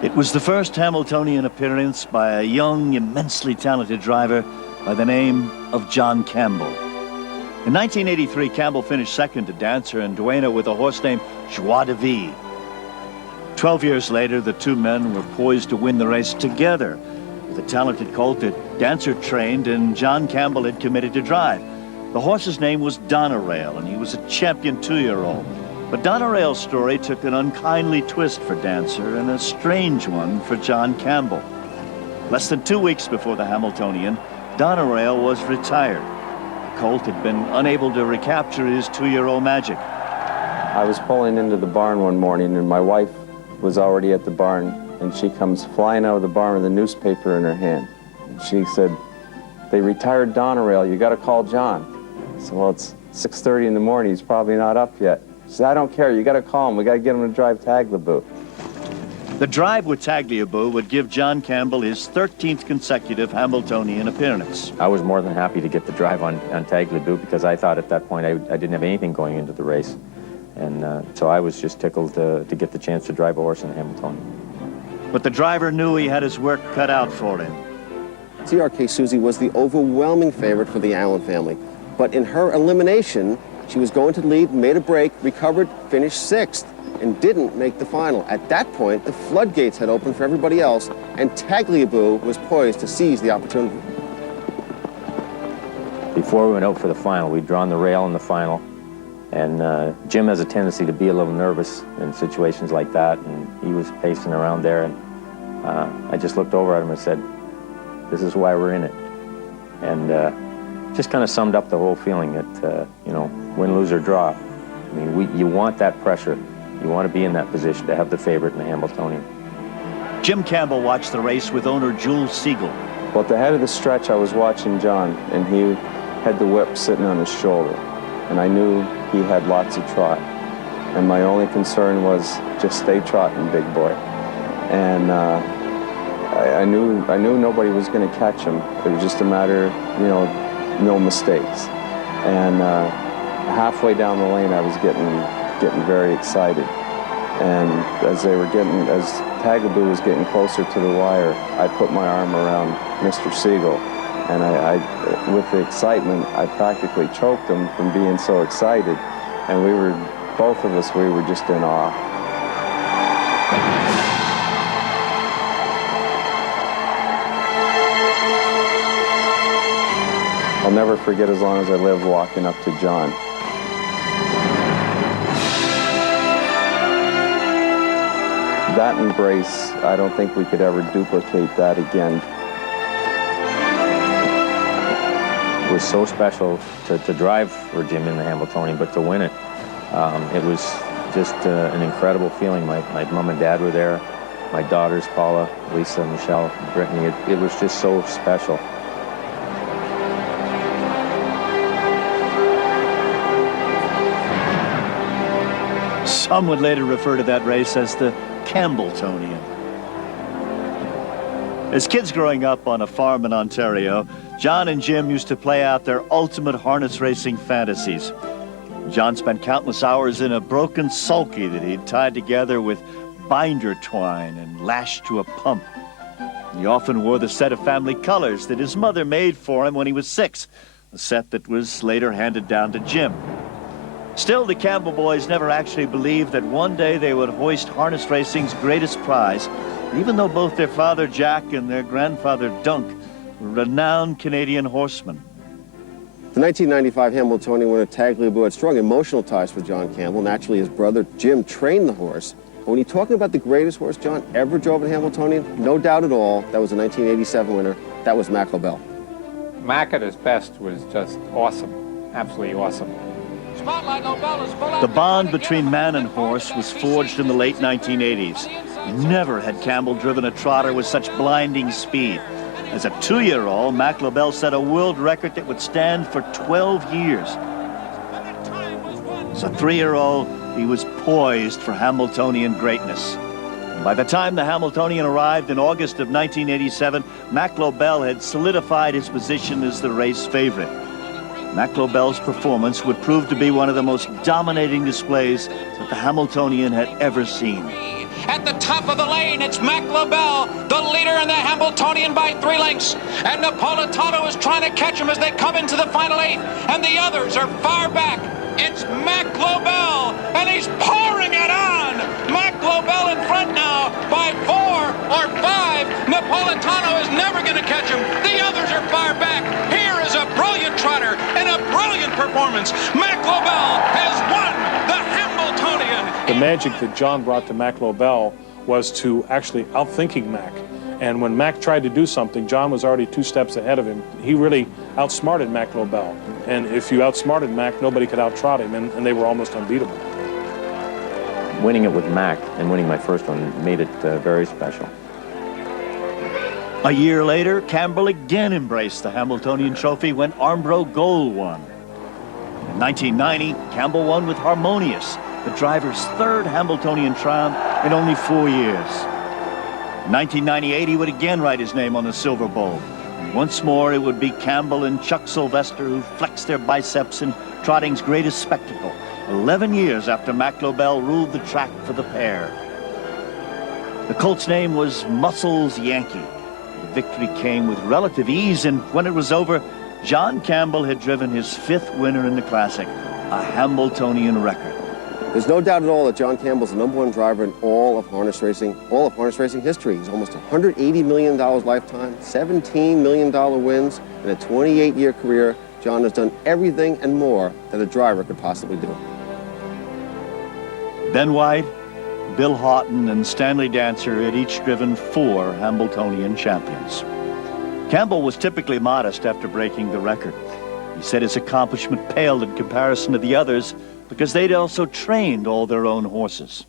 It was the first Hambletonian appearance by a young, immensely talented driver by the name of John Campbell. In 1983, Campbell finished second to Dancer and Duena with a horse named Joie de Vie. 12 years later, the two men were poised to win the race together with a talented colt that Dancer trained and John Campbell had committed to drive. The horse's name was Donerail, and he was a champion 2-year-old. But Donerail's story took an unkindly twist for Dancer and a strange one for John Campbell. Less than 2 weeks before the Hambletonian, Donerail was retired. The colt had been unable to recapture his 2-year-old magic. I was pulling into the barn one morning, and my wife was already at the barn, and she comes flying out of the barn with a newspaper in her hand. And she said, "They retired Donerail, you gotta call John." I said, "Well, it's 6:30 in the morning, he's probably not up yet." She said, "I don't care, you gotta call him, we gotta get him to drive Taglibue." The drive with Taglibue would give John Campbell his 13th consecutive Hambletonian appearance. I was more than happy to get the drive on Taglibue because I thought at that point I didn't have anything going into the race. And so I was just tickled to get the chance to drive a horse in the Hambletonian. But the driver knew he had his work cut out for him. TRK Susie was the overwhelming favorite for the Allen family. But in her elimination, she was going to the lead, made a break, recovered, finished 6th, and didn't make the final. At that point, the floodgates had opened for everybody else, and Taglibue was poised to seize the opportunity. Before we went out for the final, we'd drawn the rail in the final. And Jim has a tendency to be a little nervous in situations like that, and he was pacing around there, and I just looked over at him and said, "This is why we're in it." And just kind of summed up the whole feeling that, you know, win, lose, or draw. I mean, you want that pressure. You want to be in that position to have the favorite in the Hambletonian. Jim Campbell watched the race with owner Jules Siegel. Well, at the head of the stretch, I was watching John, and he had the whip sitting on his shoulder. And I knew he had lots of trot. And my only concern was just stay trotting, big boy. And I knew nobody was going to catch him. It was just a matter, you know, no mistakes. And halfway down the lane, I was getting very excited. And as Taglibue was getting closer to the wire, I put my arm around Mr. Siegel. And with the excitement, I practically choked him from being so excited. And both of us, we were just in awe. I'll never forget as long as I live walking up to John. That embrace, I don't think we could ever duplicate that again. It was so special to drive for Jim in the Hambletonian, but to win it, it was just an incredible feeling. My mom and dad were there, my daughters, Paula, Lisa, Michelle, Brittany. It was just so special. Some would later refer to that race as the Campbelltonian. As kids growing up on a farm in Ontario, John and Jim used to play out their ultimate harness racing fantasies. John spent countless hours in a broken sulky that he'd tied together with binder twine and lashed to a pump. He often wore the set of family colors that his mother made for him when he was 6, a set that was later handed down to Jim. Still, the Campbell boys never actually believed that one day they would hoist harness racing's greatest prize, even though both their father Jack and their grandfather Dunk were renowned Canadian horsemen. The 1995 Hambletonian winner Taglibue had strong emotional ties for John Campbell. Naturally, his brother Jim trained the horse. But when you're talking about the greatest horse John ever drove in Hambletonian, no doubt at all, that was the 1987 winner. That was Mack Lobell. Mack at his best was just awesome, absolutely awesome. The bond between man and horse was forged in the late 1980s. Never had Campbell driven a trotter with such blinding speed. As a 2-year-old, Mack Lobell set a world record that would stand for 12 years. As a 3-year-old, he was poised for Hambletonian greatness. And by the time the Hambletonian arrived in August of 1987, Mack Lobell had solidified his position as the race favorite. Mack Lobell's performance would prove to be one of the most dominating displays that the Hambletonian had ever seen. At the top of the lane, it's Mack Lobell, the leader in the Hambletonian by 3 lengths. And Napolitano is trying to catch him as they come into the final 8th, and the others are far back. It's Mack Lobell, and he's pouring it on. Mack Lobell in front now by 4 or 5. Napolitano is never going to catch him. The others are far back. Here is a brilliant trotter and a brilliant performance. Mack Lobell has won the Hambletonian. The magic that John brought to Mack Lobell was to actually outthinking Mack. And when Mack tried to do something, John was already 2 steps ahead of him. He really outsmarted Mack Lobell. And if you outsmarted Mack, nobody could outtrot him, and they were almost unbeatable. Winning it with Mack and winning my first one made it very special. A year later, Campbell again embraced the Hambletonian trophy when Armbro Gold won. In 1990, Campbell won with Harmonious, the driver's 3rd Hambletonian triumph in only 4 years. In 1998, he would again write his name on the silver bowl. And once more, it would be Campbell and Chuck Sylvester who flexed their biceps in trotting's greatest spectacle, 11 years after Mack Lobell ruled the track for the pair. The colt's name was Muscles Yankee. The victory came with relative ease, and when it was over, John Campbell had driven his 5th winner in the Classic, a Hambletonian record. There's no doubt at all that John Campbell's the #1 driver in all of harness racing history. He's almost $180 million lifetime, $17 million wins, and a 28-year career. John has done everything and more that a driver could possibly do. Ben White, Bill Houghton, and Stanley Dancer had each driven 4 Hambletonian champions. Campbell was typically modest after breaking the record. He said his accomplishment paled in comparison to the others because they'd also trained all their own horses.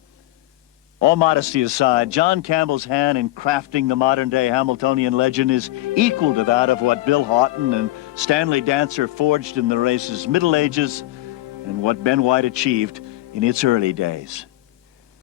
All modesty aside, John Campbell's hand in crafting the modern-day Hambletonian legend is equal to that of what Bill Houghton and Stanley Dancer forged in the race's Middle Ages and what Ben White achieved in its early days.